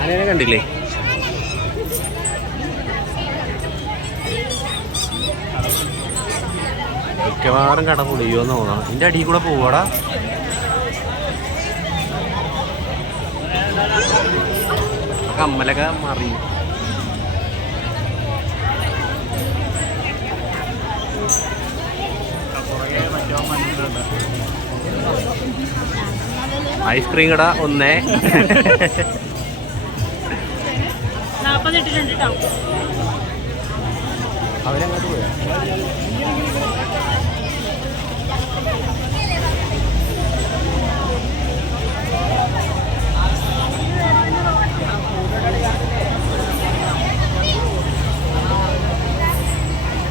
ആനേനെ കണ്ടില്ലേ? മിക്കവാറും കട പൊളിയോന്ന് തോന്നണം. ഇതിന്റെ അടിയിൽ കൂടെ പോവാടാ. കമ്മലൊക്കെ മറി. ഐസ്ക്രീം കട ഒന്നേ. അവരങ്ങോട്ട് പോയാ?